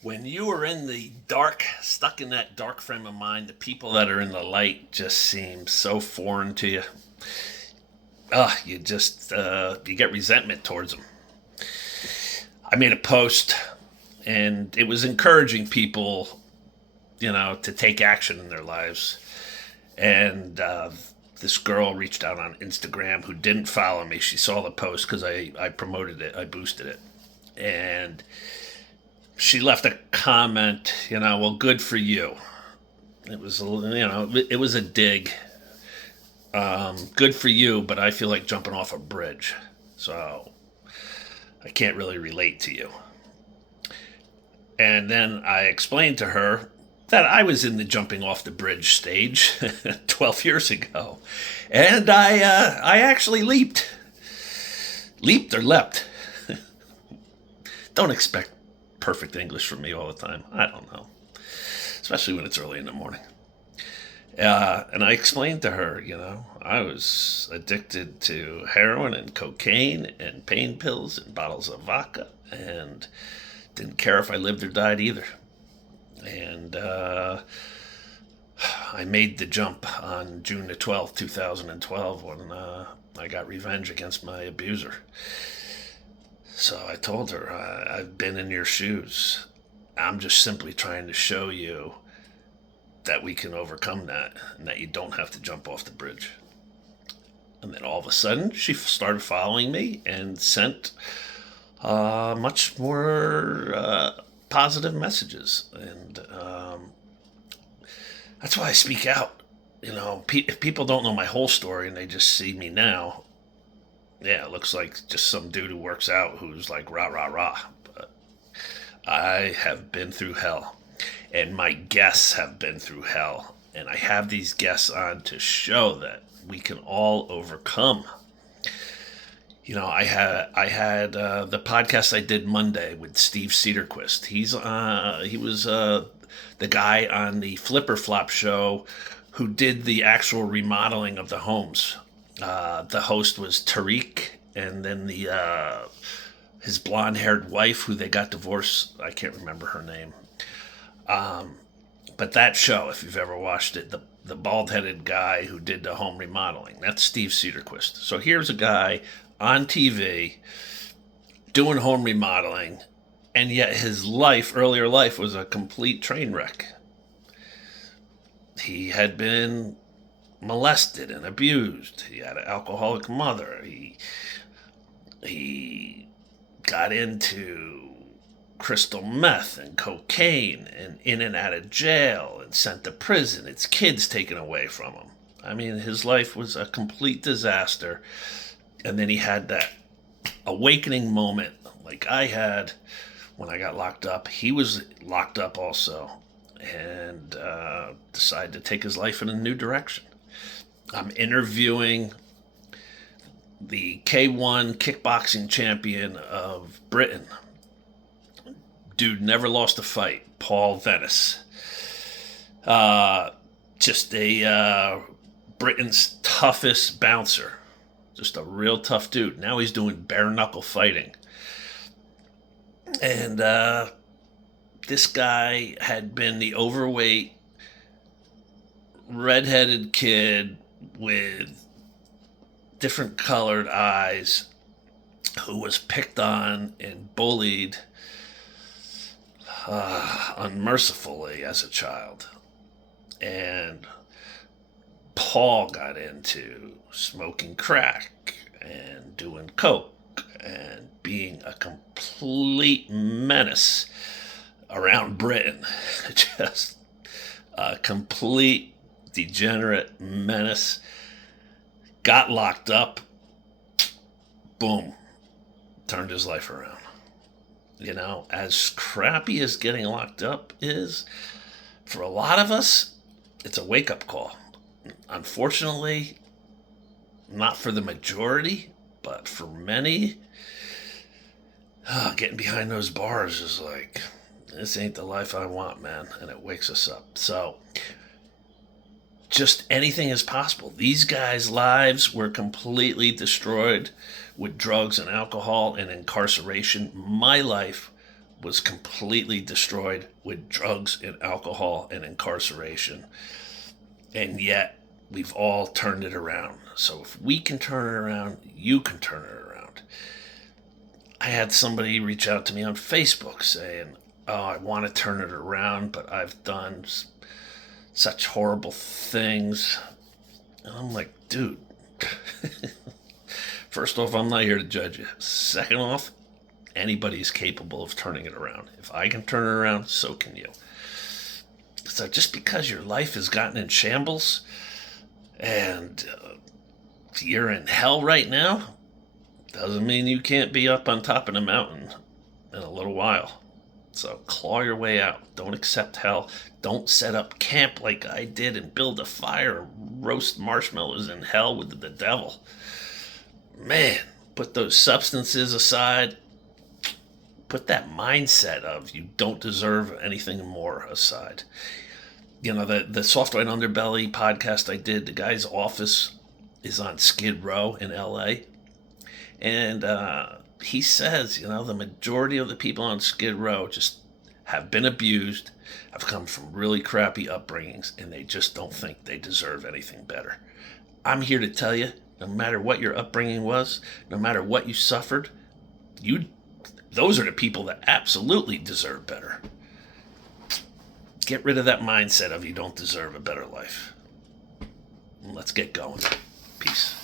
When you are in the dark, stuck in that dark frame of mind, the people that are in the light just seem so foreign to you. You get resentment towards them. I made a post, and it was encouraging people, to take action in their lives. And this girl reached out on Instagram who didn't follow me. She saw the post because I promoted it, I boosted it, and she left a comment. Well, good for you. It was, it was a dig. Good for you, but I feel like jumping off a bridge, so I can't really relate to you. And then I explained to her that I was in the jumping off the bridge stage 12 years ago, and I actually leaped or leapt. Don't expect perfect English from me all the time. I don't know, especially when it's early in the morning. And I explained to her, I was addicted to heroin and cocaine and pain pills and bottles of vodka, and didn't care if I lived or died either. And I made the jump on June the 12th, 2012, when I got revenge against my abuser. So I told her, I've been in your shoes. I'm just simply trying to show you that we can overcome that and that you don't have to jump off the bridge. And then all of a sudden, she started following me and sent much more positive messages. And that's why I speak out. If people don't know my whole story and they just see me now, yeah, it looks like just some dude who works out who's like rah, rah, rah. But I have been through hell, and my guests have been through hell. And I have these guests on to show that we can all overcome. I had the podcast I did Monday with Steve Cedarquist. He was the guy on the Flipper Flop show who did the actual remodeling of the homes. The host was Tariq, and then the his blonde-haired wife, who they got divorced. I can't remember her name. But that show, if you've ever watched it, the bald-headed guy who did the home remodeling, that's Steve Cedarquist. So here's a guy on TV doing home remodeling, and yet his earlier life, was a complete train wreck. He had been molested and abused. He had an alcoholic mother. He got into crystal meth and cocaine, and in and out of jail and sent to prison. Its kids taken away from him. I mean, his life was a complete disaster. And then he had that awakening moment like I had when I got locked up. He was locked up also, and decided to take his life in a new direction. I'm interviewing the K1 kickboxing champion of Britain. Dude never lost a fight. Paul Venice. Just a Britain's toughest bouncer. Just a real tough dude. Now he's doing bare knuckle fighting. And this guy had been the overweight, redheaded kid with different colored eyes who was picked on and bullied unmercifully as a child. And Paul got into smoking crack and doing coke and being a complete menace around Britain. Just a complete degenerate menace. Got locked up. Boom. Turned his life around. As crappy as getting locked up is, for a lot of us, it's a wake-up call. Unfortunately, not for the majority, but for many, getting behind those bars is like, this ain't the life I want, man. And it wakes us up. So, just anything is possible. These guys' lives were completely destroyed with drugs and alcohol and incarceration. My life was completely destroyed with drugs and alcohol and incarceration. And yet, we've all turned it around. So if we can turn it around, you can turn it around. I had somebody reach out to me on Facebook saying, "Oh, I want to turn it around, but I've done such horrible things." And I'm like, dude, first off, I'm not here to judge you. Second off, anybody's capable of turning it around. If I can turn it around, so can you. So just because your life has gotten in shambles and you're in hell right now, doesn't mean you can't be up on top of the mountain in a little while. So claw your way out. Don't accept hell. Don't set up camp like I did and build a fire and roast marshmallows in hell with the devil. Man, put those substances aside. Put that mindset of you don't deserve anything more aside. You know, the Soft White Underbelly podcast I did, the guy's office is on Skid Row in LA. And he says, you know, the majority of the people on Skid Row just have been abused, have come from really crappy upbringings, and they just don't think they deserve anything better. I'm here to tell you, no matter what your upbringing was, no matter what you suffered, those are the people that absolutely deserve better. Get rid of that mindset of you don't deserve a better life. Let's get going. Peace.